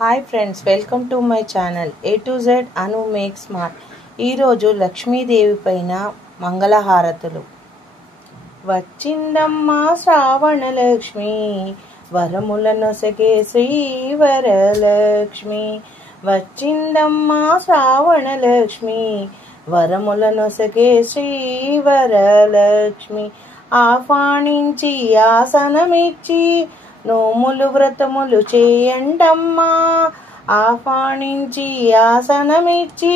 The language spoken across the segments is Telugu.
Hi friends, welcome to my channel A to Z Anu make smart. ఈరోజు లక్ష్మీదేవి పైన మంగళహారతులు. వచ్చిందమ్మా శ్రావణలక్ష్మి, వరముల నొసగే శ్రీవరలక్ష్మి. వచ్చిందమ్మా శ్రావణలక్ష్మి, వరముల నొసగే శ్రీవరలక్ష్మి. ఆహ్వానించి ఆసనమిచ్చి నోములు వ్రతములు చేయండమ్మా. ఆహ్వానించి ఆసనమిచ్చి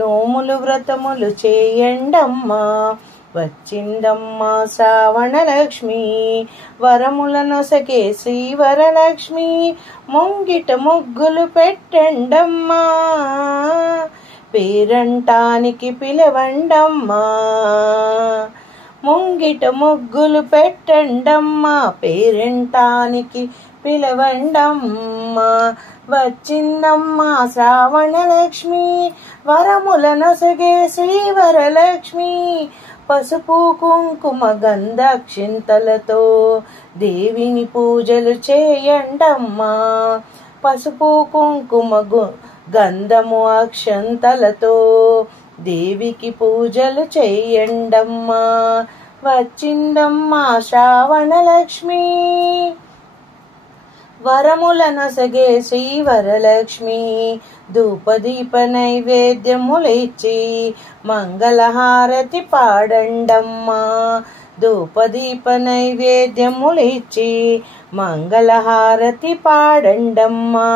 నోములు వ్రతములు చేయండమ్మా. వచ్చిందమ్మా శ్రావణలక్ష్మి, వరముల నొసగే శ్రీవరలక్ష్మి. ముంగిట ముగ్గులు పెట్టండమ్మా, పేరంటానికి పిలవండమ్మా. ముంగిట ముగ్గులు పెట్టండమ్మా, పేరంటానికి పిలవండమ్మా. వచ్చిందమ్మా శ్రావణలక్ష్మి, వరముల నొసగే శ్రీవరలక్ష్మి. పసుపు కుంకుమ గంధక్షింతలతో దేవిని పూజలు చేయండమ్మా. పసుపు కుంకుమ గంధము అక్షంతలతో దేవికి పూజలు చేయండమ్మా. వచ్చిందమ్మా శ్రావణలక్ష్మి, వరముల నొసగే శ్రీవరలక్ష్మి. ధూపదీప నైవేద్యములిచ్చి మంగళహారతి పాడండమ్మా. ధూపదీప నైవేద్యములిచ్చి మంగళహారతి పాడండమ్మా.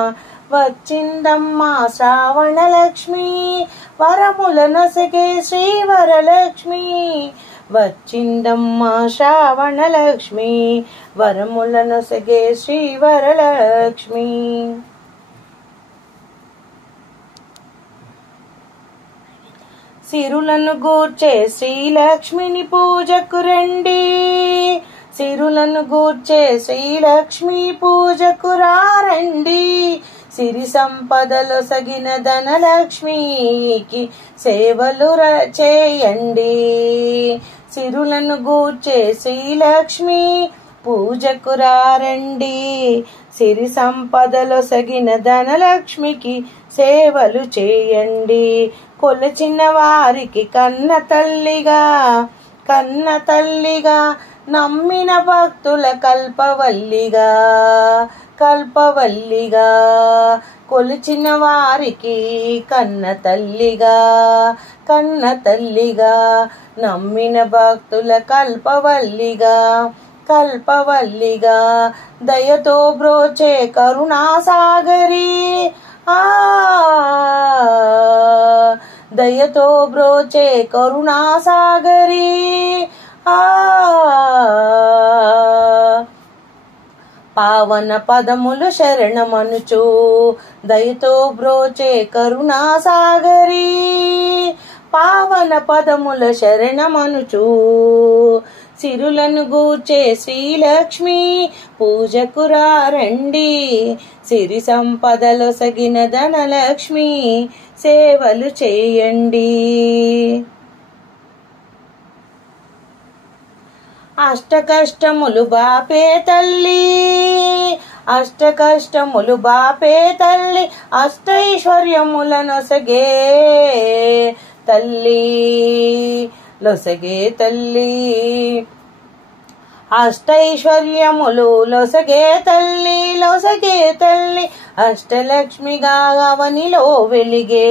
వచ్చిందమ్మా శ్రావణలక్ష్మి, వరముల నొసగే శ్రీవరలక్ష్మి. వచ్చిందమ్మా శ్రావణలక్ష్మి, వరముల నొసగే శ్రీవరలక్ష్మి. సిరులను గూర్చే శ్రీలక్ష్మిని పూజకు రండి. సిరులను గూర్చే శ్రీలక్ష్మి పూజకు రండి. సిరి సంపదలు సగిన ధనలక్ష్మికి సేవలు చేయండి. సిరులను గూర్చే శ్రీలక్ష్మి పూజకు రండి. సిరి సంపదలు సగిన ధనలక్ష్మికి సేవలు చేయండి. కొలచిన వారికి కన్న తల్లిగా, కన్న తల్లిగా, నమ్మిన భక్తుల కల్పవల్లిగా, కల్పవల్లిగా. కొలిచిన వారికి కన్న తల్లిగా, కన్న తల్లిగా, నమ్మిన భక్తుల కల్పవల్లిగా, కల్పవల్లిగా. దయతో బ్రోచే కరుణాసాగరి, దయతో బ్రోచే కరుణాసాగరి. పావన పదములు శరణమనుచు దయతో బ్రోచే కరుణాసాగరి. పావన పదముల శరణమనుచు సిరులను గూర్చే శ్రీలక్ష్మి పూజకు రండి. సిరి సంపదలు సగిన ధనలక్ష్మి సేవలు చేయండి. అష్ట కష్టములు బాపే తల్లి, అష్ట కష్టములు బాపే తల్లి. అష్టైశ్వర్యముల నొసగే తల్లి, లొసగే తల్లి. అష్టైశ్వర్యములు లొసగే తల్లి, లొసగే తల్లి. అష్టలక్ష్మిగా అవనిలో వెలిగే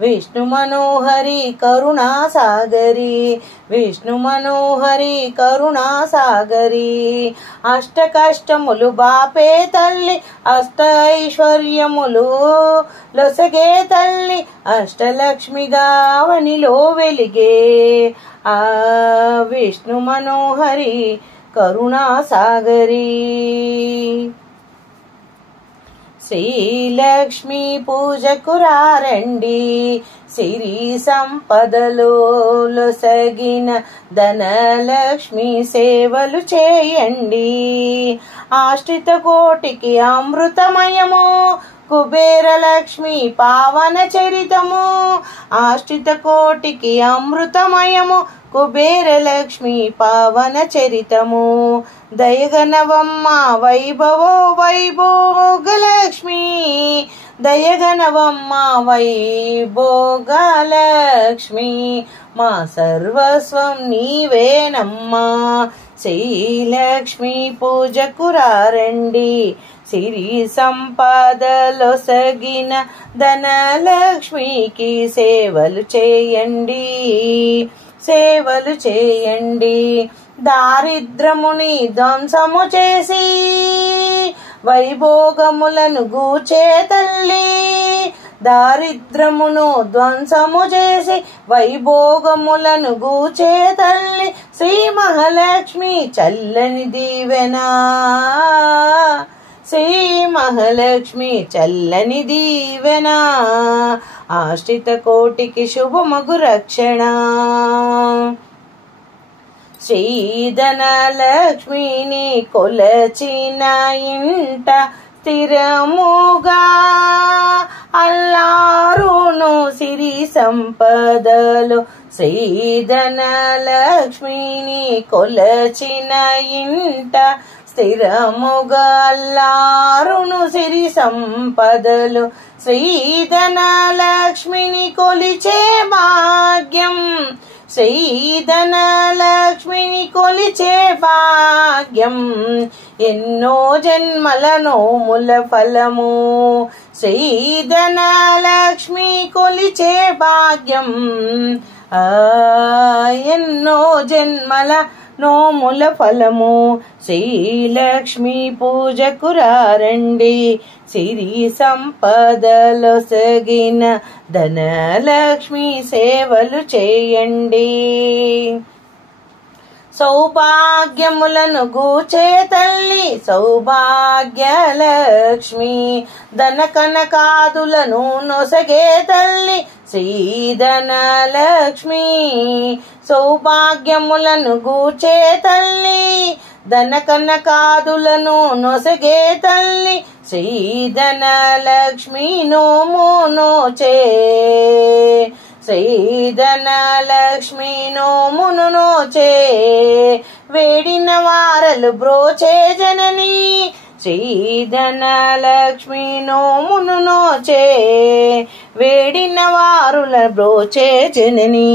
విష్ణు మనోహరి కరుణాసాగరి, విష్ణు మనోహరి కరుణాసాగరి. అష్ట కష్టములు బాపే తల్లి, అష్ట ఐశ్వర్యములు లొసగే తల్లి. అష్టలక్ష్మిగా అవనిలో వెలిగే విష్ణు మనోహరి కరుణాసాగరి. శ్రీలక్ష్మి పూజకు రండి. సిరి సంపదలు లొసగిన ధనలక్ష్మి సేవలు చేయండి. ఆశ్రిత కోటికి అమృతమయము కుబేర లక్ష్మి పావన చరితము ఆశ్రిత కోటికి అమృతమయము కుబేర లక్ష్మి పావన చరితము దయగనవమ్మ వైభవో వైభోగలక్ష్మి దయగనవమ్మ వైభోగలక్ష్మి మా సర్వస్వం నీవేనమ్మా శ్రీలక్ష్మి పూజకు రారండి సిరి సంపదలొసగిన ధనలక్ష్మికి సేవలు చేయండి సేవలు చేయండి దారిద్రముని ధ్వంసము చేసి వైభోగములను గూచే తల్లి దారిద్రమును ధ్వంసము చేసి వైభోగములను గూచే తల్లి శ్రీ మహాలక్ష్మి చల్లని దీవెనా శ్రీ మహాలక్ష్మి చల్లని దీవెనా ఆశ్రిత కోటికి శుభమగు రక్షణ శ్రీధనలక్ష్మిని కొలచిన ఇంట స్థిరముగా అల్లారును సిరి సంపదలు శ్రీధనలక్ష్మిని కొలచిన ఇంట స్థిరముగా అల్లారును సిరి సంపదలు శ్రీధనలక్ష్మిని కొలిచే భాగ్యం శ్రీధనలక్ష్మిని కొలిచే భాగ్యం ఎన్నో జన్మల నోముల ఫలము శ్రీధనలక్ష్మి కొలిచే భాగ్యం ఎన్నో జన్మల నోముల ఫలము శ్రీలక్ష్మి పూజకు రారండి సిరి సంపదలొసగిన ధనలక్ష్మి సేవలు చేయండి సౌభాగ్యములను గూచే తల్లి సౌభాగ్యలక్ష్మి ధన కనకాదులను నొసగే తల్లి శ్రీధనలక్ష్మి సౌభాగ్యములను గూచే తల్లి ధన కనకాదులను నొసగే తల్లి శ్రీధనలక్ష్మి నోము నోచే శ్రీధనలక్ష్మి నోమును నోచే వేడిన వారలు బ్రోచే జనని శ్రీధనలక్ష్మి నోమును నోచే వేడిన వారుల బ్రోచే జనని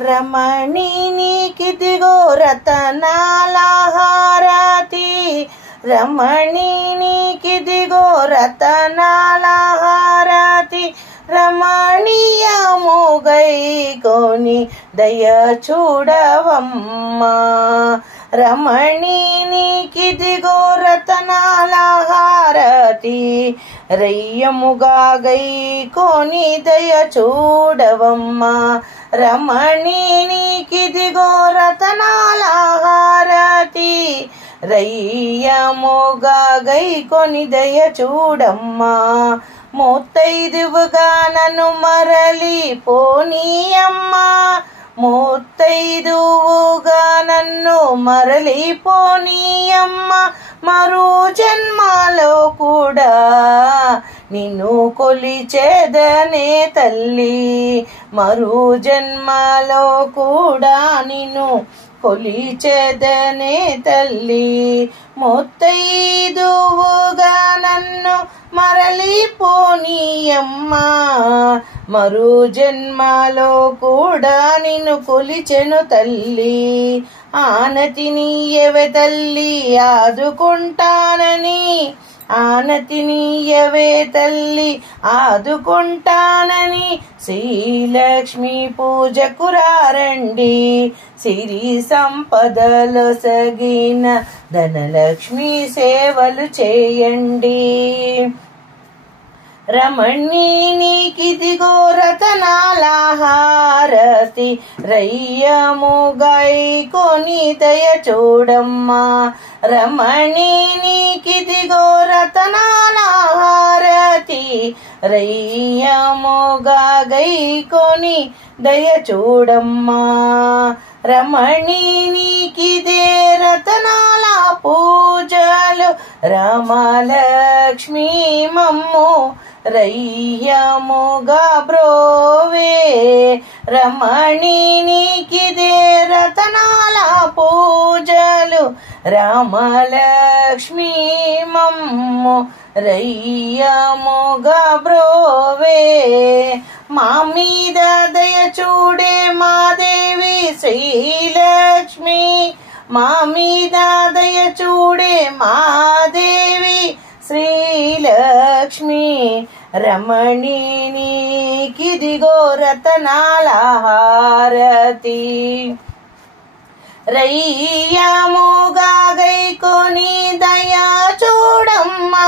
రమణి నీకిదిగో రతనాల హారతి రమణి నీకిదిగో రతనాల హారతి రమణీయముగై కొని దయ చూడవమ్మా రమణి నీకిదిగో రతనాల హారతి రయ్యముగా గై కొని దయ చూడవమ్మా రమణి నీకిదిగో రతనాల హారతి రయ్యముగా గై కొని దయ చూడమ్మా ముత్తైదువుగా నన్ను మరలి పోనీయమ్మా ముత్తైదువుగా నన్ను మరలి పోనీయమ్మ మరో జన్మలో కూడా నిన్ను కొలిచేదనే తల్లి మరో జన్మలో కూడా నిన్ను కొలిచేదనే తల్లి ముత్తైదువుగా నన్ను మరలి పోనీయమ్మా మరో జన్మలో కూడా నిన్ను కొలిచెను తల్లి ఆనతి నీయవే తల్లి ఆదుకుంటానని ఆనతి నీయవే తల్లి ఆదుకుంటానని శ్రీలక్ష్మి పూజకు రారండి సిరి సంపదలొసగిన ధనలక్ష్మి సేవలు చేయండి రమణి నీకిదిగో రతనాల హారతి రయ్యముగై కొని దయ చూడమ్మా రమణి నీకిదిగో రతనాల హారతి రయ్యముగా గైకొని దయ చూడమ్మా రమణి నీకిదే రతనాల పూజలు రామలక్ష్మీ మమ్ము రయ్యముగా బ్రోవే రమణి నీకిదే రతనాల పూజలు రామలక్ష్మీ మమ్ము రయ్యముగా బ్రోవే మా మీద దయ చూడే మా దేవి శ్రీలక్ష్మి మా మీద దయ చూడే మా దేవి శ్రీలక్ష్మి రమణి నీకిదిగో రతనాల హారతి రయ్యముగా గైకొని దయా చూడమ్మా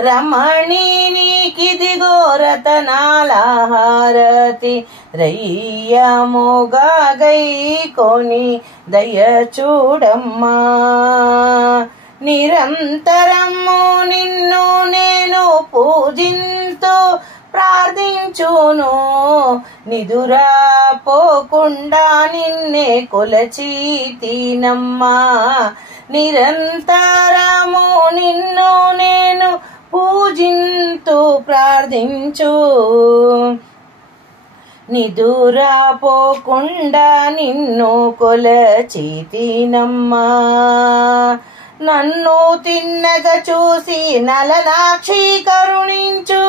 రమణి నీకిదిగో రతనాల హారతి రయ్యముగా గైకొని దయ చూడమ్మా నిరంతరము నిన్ను నేను పూజింతు ప్రార్థించును నిదురా పోకుండా నిన్నే కొలచి తినమ్మా నిరంతరము నిన్ను నేను పూజింతు ప్రార్థించు నిదురా పోకుండా నిన్ను కొలచి తినమ్మా నన్ను తిన్నగా చూసి నలనాక్షి కరుణించు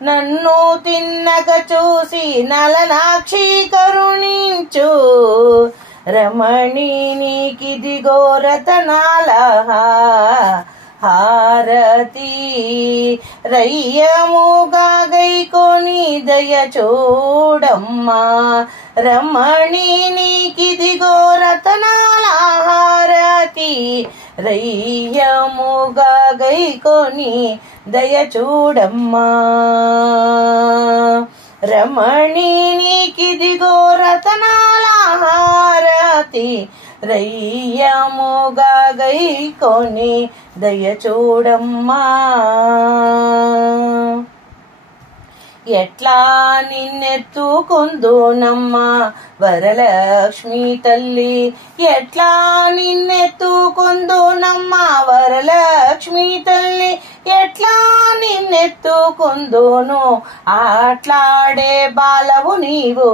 నన్ను తిన్నగా చూసి నలనాక్షి కరుణించు రమణి నీకిదిగో రతనాల హారతి రయ్యముగా గైకొని దయ చూడమ్మా రమణి నీకిదిగో రతనాల హారతి రయ్యముగా గైకొని దయ చూడమ్మా రమణి నీకిదిగో రతనాల హారతి రయ్యముగా గైకొని దయ చూడమ్మా ఎట్లా నిన్నెత్తుకుందునమ్మా వరలక్ష్మి తల్లి ఎట్లా నిన్నెత్తుకుందునమ్మా వరలక్ష్మి తల్లి ఎట్లా నిన్నెత్తుకుందును ఆట్లాడే బాలవు నీవు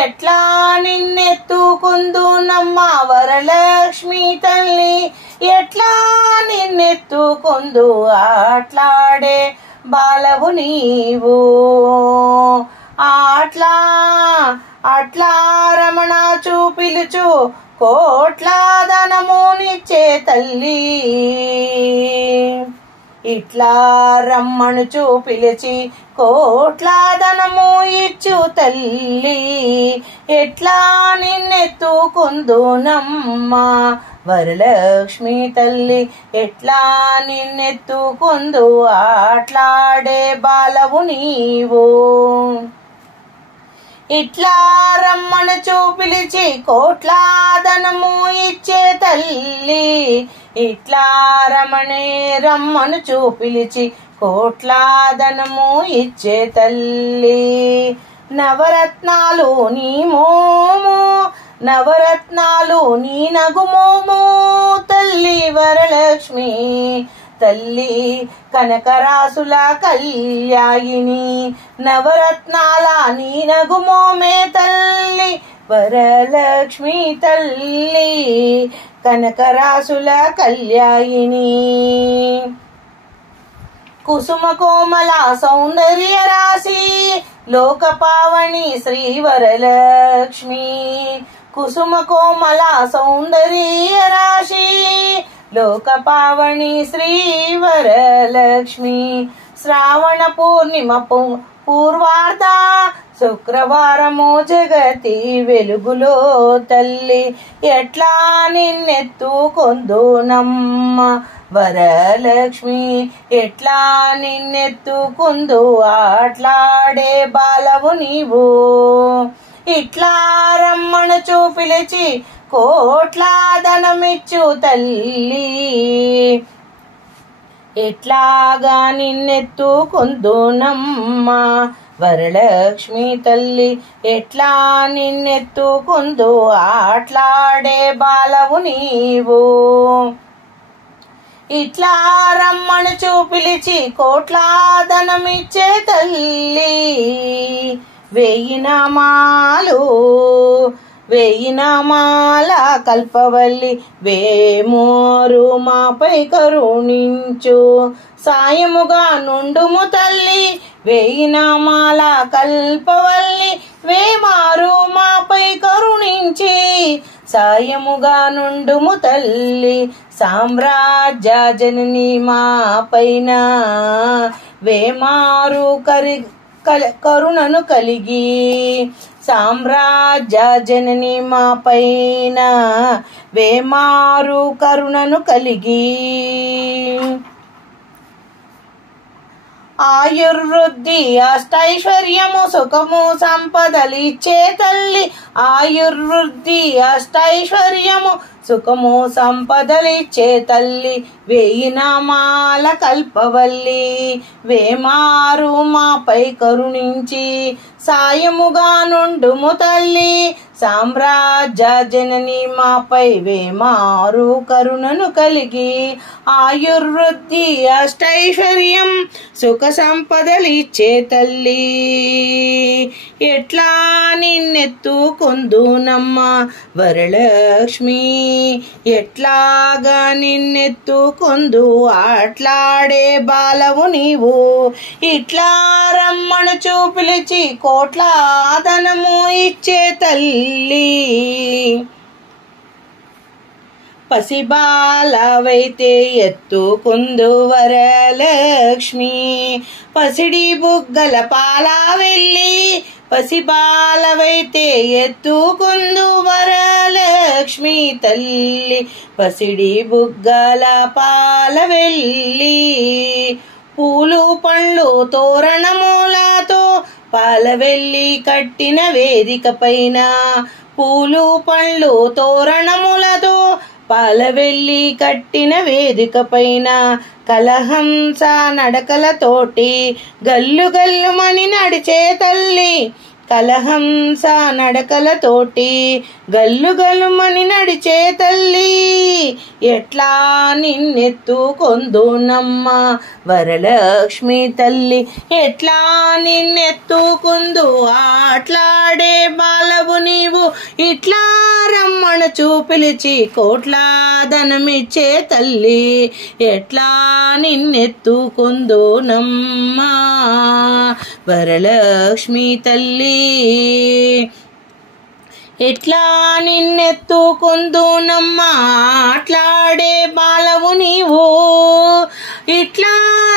ఎట్లా నిన్నెత్తుకుందునమ్మా వరలక్ష్మి తల్లి ఎట్లా నిన్నెత్తుకుందు ఆట్లాడే బాలవు నీవు అట్లా రమణ చూపిలుచు కోట్ల ధనమునిచ్చే తల్లి ఇట్లా రమ్మనుచు పిలిచి కోట్ల ధనము ఇచ్చు తల్లి ఎట్లా నిన్నెత్తుకుందునమ్మా వరలక్ష్మి తల్లి ఎట్లా నిన్నెత్తుకుందు ఆట్లాడే బాలవు నీవు ఇట్లా రమ్మనుచు పిలిచి కోట్ల ధనము ఇచ్చే తల్లి ఇట్లా రమ్మనుచు పిలిచి కోట్ల ధనము ఇచ్చే తల్లి నవరత్నాలు నీ మోము నవరత్నాలు నీ నగుమోము తల్లి వరలక్ష్మి తల్లి కనకరాసుల కళ్యాయిని నవరత్నాల నీ నగుమోమే తల్లి వరలక్ష్మి తల్లి కనకరాసుల కళ్యాయిని కుసుమ కోమల సౌందర్య రాశి లోకపావని శ్రీ వరలక్ష్మి కుసుమ కోమల సౌందర్య రాశి లోకపావని శ్రీ వరలక్ష్మి శ్రావణ పూర్ణిమ పూర్వార్ధ శుక్రవారము జగతి వెలుగులో తల్లి ఎట్లా నిన్నెత్తుకొందునమ్మ వరలక్ష్మి ఎట్లా నిన్నెత్తుకుందు ఆట్లాడే బాలవు నీవు ఇట్లా రమ్మనుచు పిలిచి కోట్ల ధనమిచ్చు తల్లి ఎట్లాగా నిన్నెత్తుకుందునమ్మా వరలక్ష్మి తల్లి ఎట్లా నిన్నెత్తుకుందు ఆట్లాడే బాలవు నీవు ఇట్లా రమ్మనుచు పిలిచి కోట్ల ధనమిచ్చే తల్లి వేయి నామాల కల్పవల్లి వేమోరు మాపై కరుణించు సాయముగా నుండుము తల్లి వేయి నామాల కల్పవల్లి వేమారు మాపై కరుణించి సాయముగా నుండుము తల్లి సామ్రాజ్య జనని మా పైన వేమారు కరుణను కలిగి సామ్రాజ్య జనని మా పైన వేమారు కరుణను కలిగి ఆయుర్వృద్ధి అష్టైశ్వర్యము సుఖము సంపదలిచ్చే తల్లి ఆయుర్వృద్ధి అష్టైశ్వర్యము సుఖము సంపదలిచ్చే తల్లి వేయి నామాల కల్పవల్లి వేమారు మాపై కరుణించి సాయముగా నుండుము తల్లి సామ్రాజ్య జనని మాపై వేమారు కరుణను కలిగి ఆయుర్వృద్ధి అష్టైశ్వర్యం సుఖ సంపదలిచ్చే తల్లి ఎట్లా నిన్నెత్తుకుందునమ్మా వరలక్ష్మి ఎట్లాగా నిన్నెత్తుకుందు ఆట్లాడే బాలవు నీవు ఇట్లా రమ్మనుచు పిలిచి కోట్ల ధనము ఇచ్చే తల్లి పసిబాలవైతే ఎత్తుకుందు వరలక్ష్మి పసిడి బుగ్గల పాలా వెళ్ళి పసిబాలవైతే ఎత్తుకుందు వరలక్ష్మి తల్లి పసిడి బుగ్గల పాల వెళ్ళి పూలు పండ్లు తోరణములతో పాలవెల్లి కట్టిన వేదిక పైన పూలు పండ్లు తోరణములతో పాలవెల్లి కట్టిన వేదిక పైన కలహంస నడకలతోటి గల్లు గల్లుమని నడిచే తల్లి కలహంస నడకలతోటి గల్లు గల్లుమని నడిచే తల్లి ఎట్లా నిన్నెత్తుకొందునమ్మా వరలక్ష్మి తల్లి ఎట్లా నిన్నెత్తుకుందు ఆట్లాడే బాలవు నీవు ఇట్లా రమ్మనుచు పిలిచి కోట్ల ధనమిచ్చే తల్లి ఎట్లా నిన్నెత్తుకొందునమ్మా వరలక్ష్మి తల్లి ఎట్లా నిన్నెత్తుకుందునమ్మా ఆట్లాడే బాలవు నీవు ఇట్లా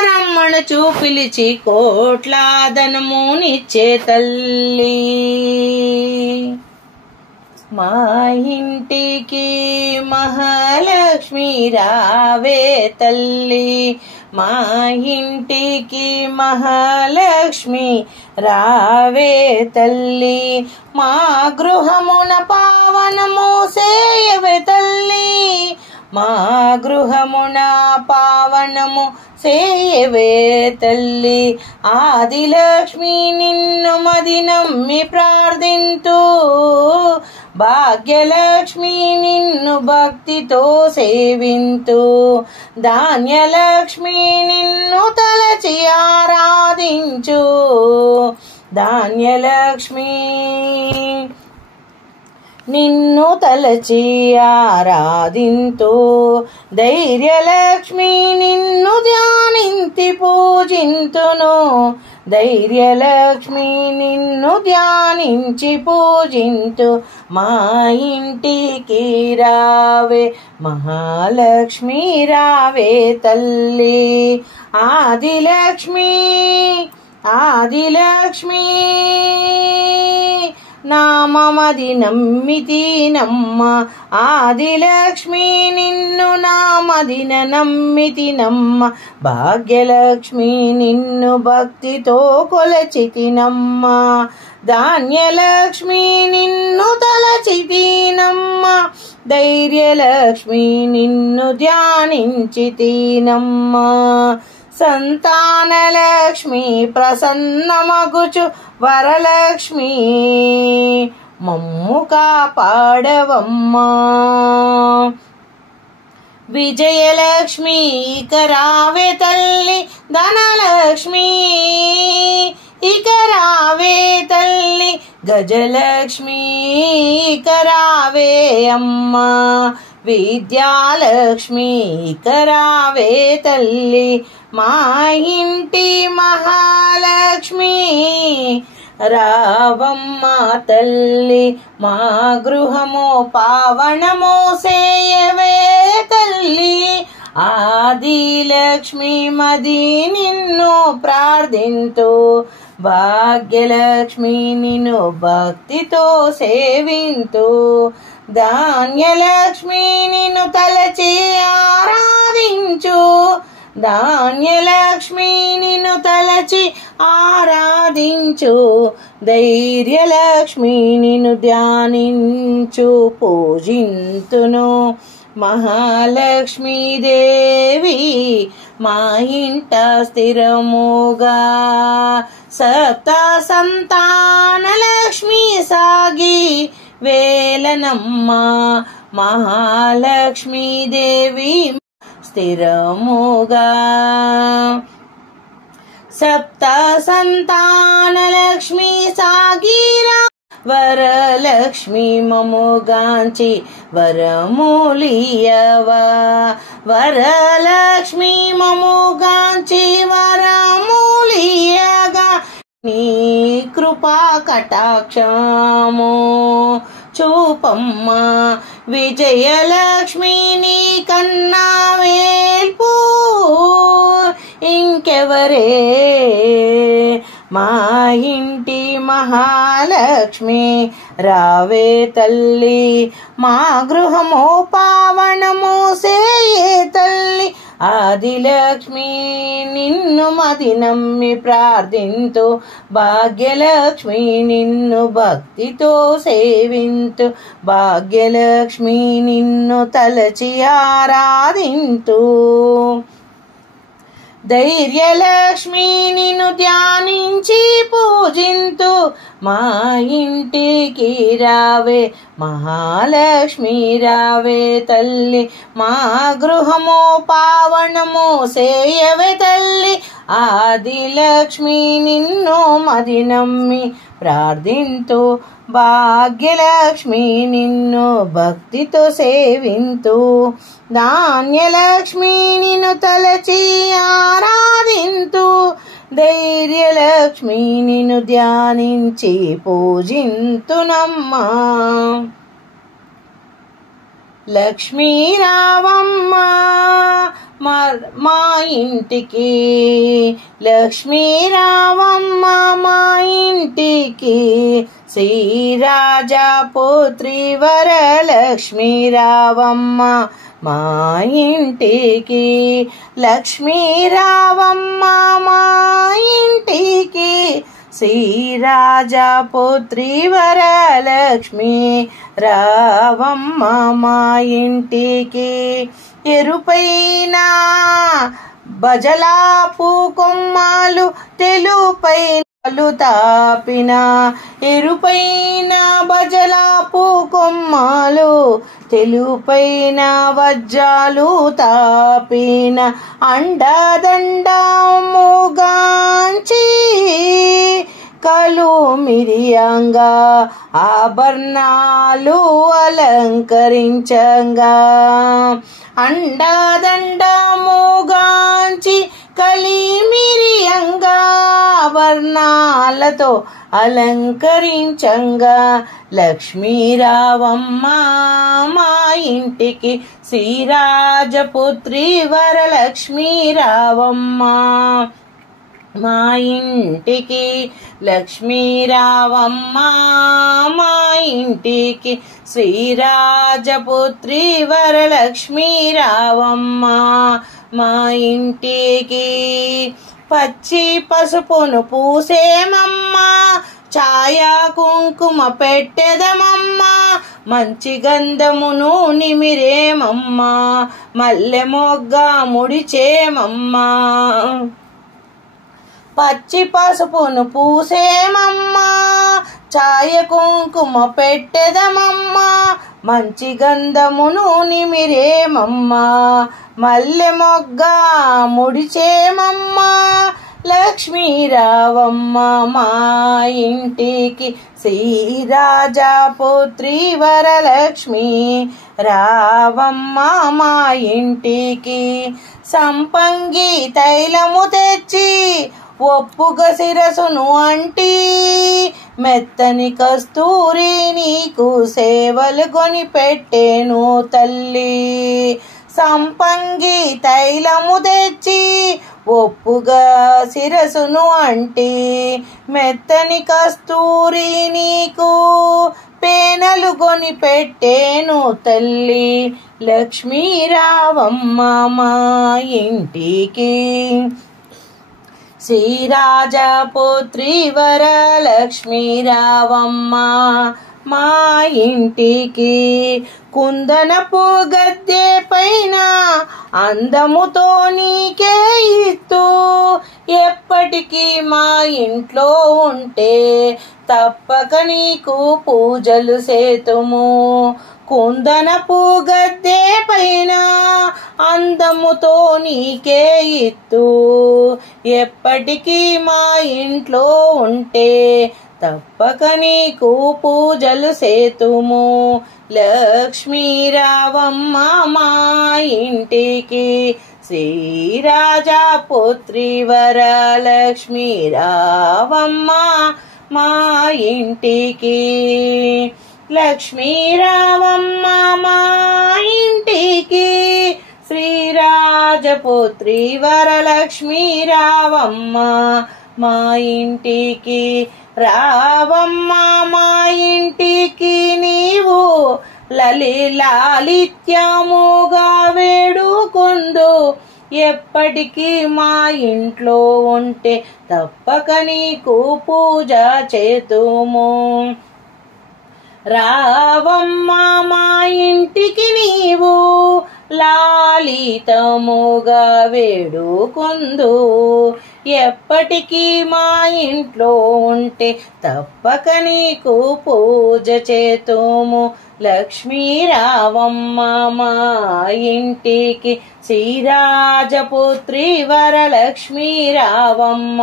రమ్మనుచు పిలిచి కోట్ల ధనమునిచ్చే తల్లి మా ఇంటికి మహాలక్ష్మి రావే తల్లి మా ఇంటికి మహాలక్ష్మి రావే తల్లి మా గృహమున పావనము సేయవే తల్లి మా గృహమున పావనము సేయవే తల్లి ఆదిలక్ష్మి నిన్ను మది నమ్మి ప్రార్థింతు భాగ్యలక్ష్మి నిన్ను భక్తితో సేవింతు ధాన్యలక్ష్మి నిన్ను తలచి ఆరాధించు ధాన్యలక్ష్మి నిన్ను తలచి ఆరాధింతు ధైర్యలక్ష్మి నిన్ను ధ్యానించి పూజింతును ధైర్యలక్ష్మి నిన్ను ధ్యానించి పూజింతు మా ఇంటికి రావే మహాలక్ష్మి రావే తల్లి ఆదిలక్ష్మి ఆదిలక్ష్మి నామమది నమ్మితినమ్మ ఆదిలక్ష్మి నిన్ను నామదిన నమ్మితినమ్మ భాగ్యలక్ష్మి నిన్ను భక్తితో కొలచితినమ్మ ధాన్యలక్ష్మి ధైర్యలక్ష్మి నిన్ను ధ్యానించితినమ్మా. సంతానలక్ష్మి ప్రసన్నమగుచు వరలక్ష్మి మమ్ము కాపాడవమ్మా. విజయలక్ష్మి ఇక రావే తల్లి, ధనలక్ష్మి ఇక రావే తల్లి, గజలక్ష్మి ఇక రావే అమ్మా. విద్యాలక్ష్మి ఇక రావే తల్లి, మా ఇంటి మహాలక్ష్మి రావమ్మా తల్లి. మా గృహము పావనము సేయవే తల్లి. ఆదిలక్ష్మి మది నిన్ను ప్రార్థింతు, భాగ్యలక్ష్మి నిన్ను భక్తితో సేవింతు. ధాన్యలక్ష్మి నిన్ను తలచి ఆరాధించు, ధాన్యలక్ష్మి నిన్ను తలచి ఆరాధించు. ధైర్యలక్ష్మి నిన్ను ధ్యానించు పూజింతును. మహాలక్ష్మీ దేవి మా ఇంట స్థిరముగా, సప్త సంతానలక్ష్మి సాగి వేలనమ్మా. మహాలక్ష్మీ దేవి స్థిరముగా, సప్త సంతానలక్ష్మి సాగిరా. వరలక్ష్మి మముగాంచి వరములియవా, వరలక్ష్మి మముగాంచి వరములియగా. నీ కృపా కటాక్షము చూపమ్మా. విజయలక్ష్మి నీ కన్నా వేల్పు ఇంకెవరే. మా ఇంటి మహాలక్ష్మి రావే తల్లి, మా గృహము పావనము సేయే తల్లి. ఆదిలక్ష్మి నిన్ను మది నమ్మి ప్రార్థింతు, భాగ్యలక్ష్మి నిన్ను భక్తితో సేవింతు. భాగ్యలక్ష్మి నిన్ను తలచి ఆరాధింతు. ధైర్యలక్ష్మి నిన్ను ధ్యానించి పూజింతు. మా ఇంటికి రావే మహాలక్ష్మి రావే తల్లి, మా గృహము పావనము సేయవే తల్లి. ఆదిలక్ష్మి నిన్ను మది నమ్మి ప్రార్థింతు, భాగ్యలక్ష్మి నిన్ను భక్తితో సేవింతు. ధాన్యలక్ష్మి నిన్ను తలచి ఆరాధింతు. ధైర్యలక్ష్మి నిన్ను ధ్యానించి పూజింతునమ్మా. లక్ష్మీ రావమ్మ మా ఇంటికి, లక్ష్మీ రావమ్మ మా ఇంటికి. శ్రీరాజపుత్రి వరలక్ష్మీ రావమ్మ మా ఇంటికి. లక్ష్మీ రావమ్మ మా ఇంటికి. శ్రీరాజపుత్రి వరలక్ష్మి రావమ్మ మా ఇంటికి. ఎరుపైన బజలాపు కొమ్మాలు తెలుపైన తాపిన, ఎరుపైన బజలాపు కొమ్మాలు తెలుపైన వజ్రాలు తాపిన. అండదండముగాంచి కలు మిరియంగా ఆభరణాలు అలంకరించంగా. అండదండముగాంచి కలిమిరియంగా ఆభరణాలతో అలంకరించంగా. లక్ష్మీ రావమ్మ మా ఇంటికి. శ్రీరాజపుత్రి వరలక్ష్మీ రావమ్మ మా ఇంటికి. లక్ష్మీ రావమ్మ మా ఇంటికి. శ్రీరాజపుత్రి వరలక్ష్మీ రావమ్మ మా ఇంటికి. పచ్చి పసుపును పూసేమమ్మ, ఛాయ కుంకుమ పెట్టెదమమ్మ. మంచి గంధమును నిమిరేమమ్మా, మల్లె మొగ్గ ముడిచేమమ్మా, పచ్చి పసుపును పూసేమమ్మా, ఛాయ కుంకుమ పెట్టెదమమ్మా, మంచి గంధమును నిమిరేమమ్మా, మల్లె మొగ్గ ముడిచేమమ్మా, లక్ష్మీ రావమ్మ మా ఇంటికి, శ్రీరాజపుత్రి వరలక్ష్మి రావమ్మ మా ఇంటికి, సంపంగి తైలము తెచ్చి ఒప్పుగా శిరసును అంటి, మెత్తని కస్తూరి నీకు సేవలు కొని పెట్టేను తల్లి, సంపంగి తైలము తెచ్చి ఒప్పుగా శిరసును అంటి, మెత్తని కస్తూరి నీకు పేనలు కొని పెట్టేను తల్లి, లక్ష్మీ రావమ్మ మా ఇంటికి, శ్రీరాజపుత్రి వరలక్ష్మీ రావమ్మ మా ఇంటికి, కుందనపు గద్దె పైన అందముతో నీకే ఇస్తూ ఎప్పటికీ మా ఇంట్లో ఉంటే తప్పక నీకు పూజలు సేతుము, కుందనపు గద్దె పైన అందముతో నీకే ఇస్తూ ఎప్పటికీ మా ఇంట్లో ఉంటే తప్పక నీకు పూజలు సేతుము, లక్ష్మీ రావమ్మ మా ఇంటికి, శ్రీరాజపుత్రి వరలక్ష్మీ రావమ్మ మా ఇంటికి, లక్ష్మీ రావమ్మ మా ఇంటికి, శ్రీరాజపుత్రి వరలక్ష్మీ రావమ్మ మా ఇంటికి, రావమ్మ మా ఇంటికి నీవు లాలిత్యముగా వేడుకొందు, ఎప్పటికీ మా ఇంట్లో ఉంటే తప్పక నీకు పూజ చేతుము, రావమ్మ మా ఇంటికి నీవు లాలితముగా వేడుకొందు, ఎప్పటికీ మా ఇంట్లో ఉంటే తప్పక నీకు పూజ చేతుము, లక్ష్మీ రావమ్మ మా ఇంటికి, శ్రీరాజపుత్రి వరలక్ష్మీ రావమ్మ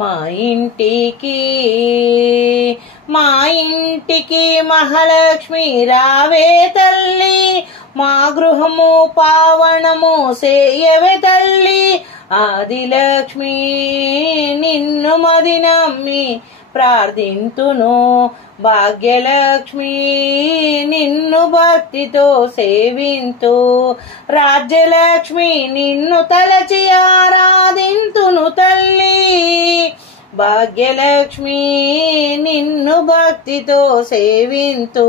మా ఇంటికి, మా ఇంటికి మహాలక్ష్మి రావే తల్లి, మా గృహము పావనము సేయవే తల్లి, ఆదిలక్ష్మి నిన్ను మది నమ్మి ప్రార్థింతును, భాగ్యలక్ష్మి నిన్ను భక్తితో సేవింతు, రాజ్యలక్ష్మి నిన్ను తలచి ఆరాధింతును తల్లి, భాగ్యలక్ష్మి నిన్ను భక్తితో సేవింతు,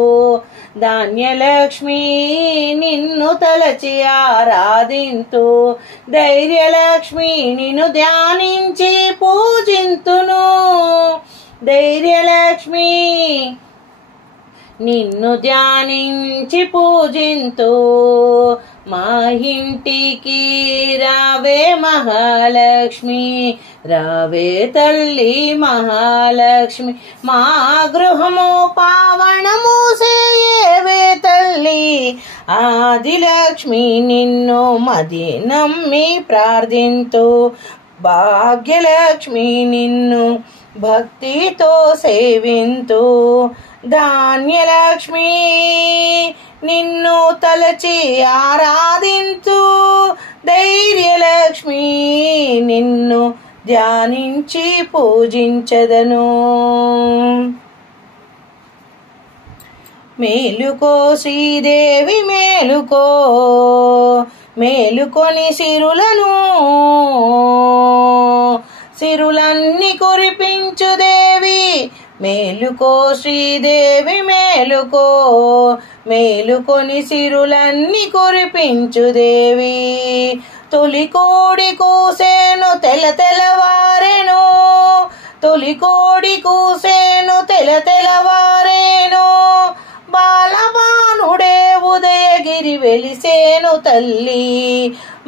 ధాన్యలక్ష్మి నిన్ను తలచి ఆరాధింతు, ధైర్యలక్ష్మి నిన్ను ధ్యానించి పూజింతును, ధైర్యలక్ష్మి నిన్ను ధ్యానించి పూజింతు, మా ఇంటికి రావే మహాలక్ష్మి, రావే తల్లి మహాలక్ష్మి, మా గృహము పావనము సేయవే తల్లి, ఆదిలక్ష్మి నిన్ను మది నమ్మి ప్రార్థింతు, భాగ్యలక్ష్మి నిన్ను భక్తితో సేవింతు, ధాన్యలక్ష్మి నిన్ను తలచి ఆరాధించు, ధైర్యలక్ష్మి నిన్ను ధ్యానించి పూజించదను, మేలుకో శ్రీదేవి మేలుకో, మేలుకొని సిరులన్నీ కురిపించు దేవి, మేలుకో శ్రీదేవి మేలుకో, మేలుకొని సిరులన్నీ కురిపించు దేవి, తొలి కోడి కూసేను తెల్లవారెను, తొలి కోడి కూసేను తెల్లవారెను, వెలిసేను తల్లి,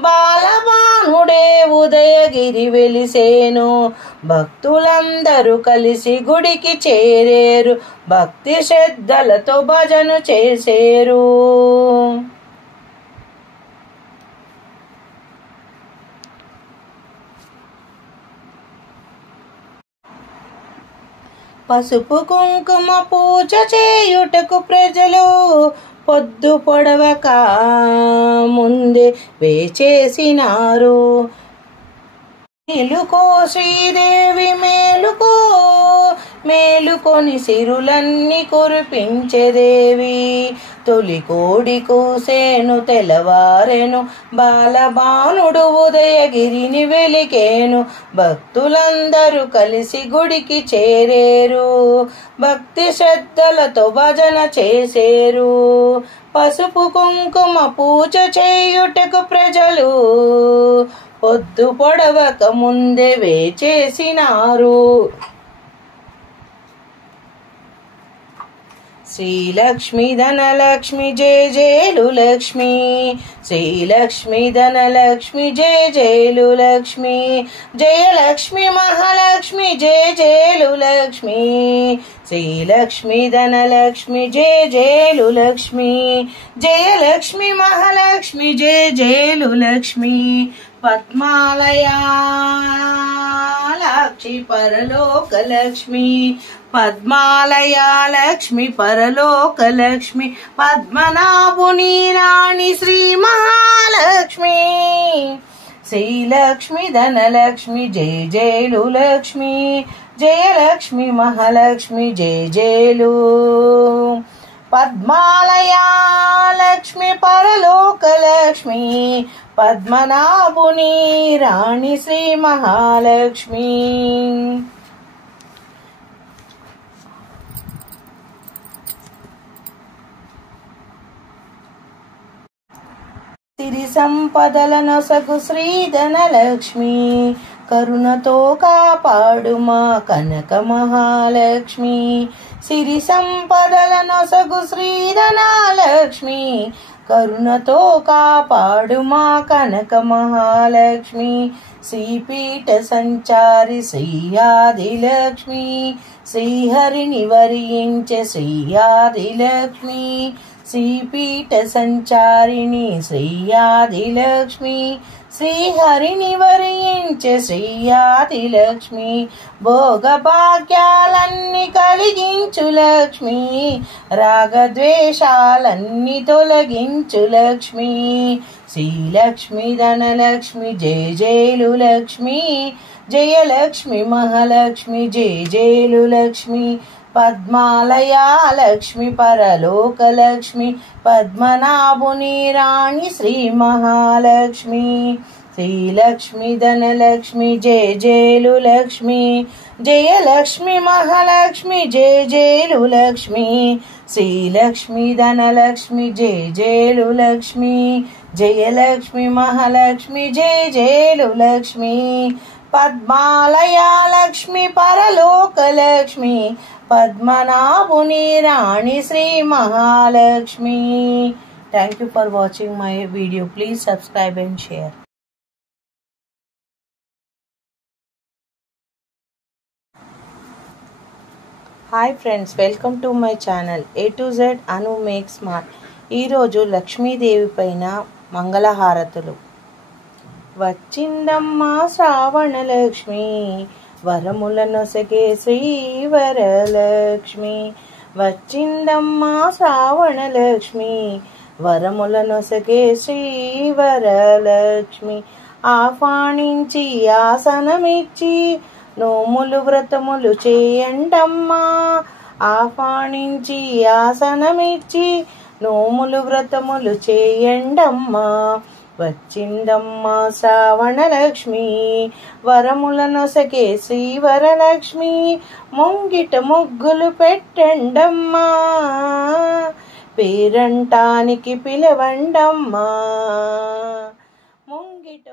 బాలబానుడే ఉదయగిరి వెలిసేను. భక్తులందరూ కలిసి గుడికి చేరేరు, భక్తి శ్రద్ధలతో భజన చేసేరు. పసుపు కుంకుమ పూజ చేయుటకు ప్రజలు పొద్దు పొడవక ముందే వేచేసినారు. మేలుకో శ్రీదేవి మేలుకో, మేలుకొని సిరులన్నీ కురిపించెదేవి. తొలి కోడి కూసేను తెల్లవారెను, బాలబానుడు ఉదయగిరిని వెలికేను. భక్తులందరూ కలిసి గుడికి చేరేరు, భక్తి శ్రద్ధలతో భజన చేసేరు. పసుపు కుంకుమ పూజ చేయుటకు ప్రజలు పొద్దు పొడవక ముందే వేచేసినారు. శ్రీలక్ష్మి ధనలక్ష్మి జయ జయలు లక్ష్మి, శ్రీలక్ష్మి ధనలక్ష్మి జయ జయలు లక్ష్మి. జయలక్ష్మి మహాలక్ష్మి జయ జయలు లక్ష్మి, శ్రీలక్ష్మి ధనలక్ష్మి జయ జయలు లక్ష్మి. జయలక్ష్మి మహాలక్ష్మి జయ జయలు లక్ష్మి. పద్మాలయాలక్ష్మి పరలోక లక్ష్మి, పద్మాలయాలక్ష్మి పరలోక లక్ష్మి. పద్మనాభుని రాణి శ్రీ మహాలక్ష్మి, శ్రీలక్ష్మి ధనలక్ష్మి జయ జయలు లక్ష్మి. జయలక్ష్మి మహాలక్ష్మి జయ జయలు. పద్మాలయాలక్ష్మి పరలోక లక్ష్మి, పద్మనాభుని రాణి శ్రీ మహాలక్ష్మి. సిరి సంపదల నొసగు శ్రీధనలక్ష్మి, కరుణతో కాపాడు మా కనక మహాలక్ష్మి. సిరి సంపదల నొసగు శ్రీధనలక్ష్మి, కరుణతో కాపాడు మా కనక మహాలక్ష్మి. శ్రీపీఠ సంచారి శ్రీయాదిలక్ష్మి, శ్రీహరిని వరించే శ్రీయాదిలక్ష్మి. శ్రీపీఠ సంచారిణి శ్రీయాదిలక్ష్మి, శ్రీహరిని వరించే శ్రీయాదిలక్ష్మి. భోగ భాగ్యాలన్నీ కలిగించు లక్ష్మి, రాగద్వేషాలన్నీ తొలగించు లక్ష్మి. శ్రీలక్ష్మి ధనలక్ష్మి జయ జయలు లక్ష్మి, జయలక్ష్మి మహాలక్ష్మి జయ జయలు లక్ష్మి. పద్మాలయాలక్ష్మి పరలోక లక్ష్మి, పద్మనాభుని రాణి శ్రీ మహాలక్ష్మి. శ్రీలక్ష్మి ధనలక్ష్మి జయ జయలు లక్ష్మి, జయలక్ష్మి మహాలక్ష్మి జయ జయలు లక్ష్మి. శ్రీలక్ష్మి ధనలక్ష్మి జయ జయలు లక్ష్మి, జయలక్ష్మి మహాలక్ష్మి జయ జయలు లక్ష్మి. పద్మాలయాలక్ష్మి పరలోక లక్ష్మి, పద్మనాభుని రాణి Shri Mahalakshmi. Thank you for watching my video. Please subscribe and share. Hi friends, welcome to my channel A to Z అను మేక్ స్మార్ట్. ఈరోజు లక్ష్మీదేవి పైన మంగళహారతులు. వచ్చిందమ్మా శ్రావణలక్ష్మి, వరముల నొసగే శ్రీవరలక్ష్మి. వచ్చిందమ్మా శ్రావణలక్ష్మి, వరముల నొసగే శ్రీవరలక్ష్మి. ఆహ్వానించి ఆసనమిచ్చి నోములు వ్రతములు చేయండమ్మా. ఆహ్వానించి ఆసనమిచ్చి నోములు వ్రతములు చేయండమ్మా. వచ్చిందమ్మా శ్రావణలక్ష్మి, వరముల నొసగే శ్రీవరలక్ష్మి. ముంగిట ముగ్గులు పెట్టండమ్మా, పేరంటానికి పిలవండమ్మా. ముంగిట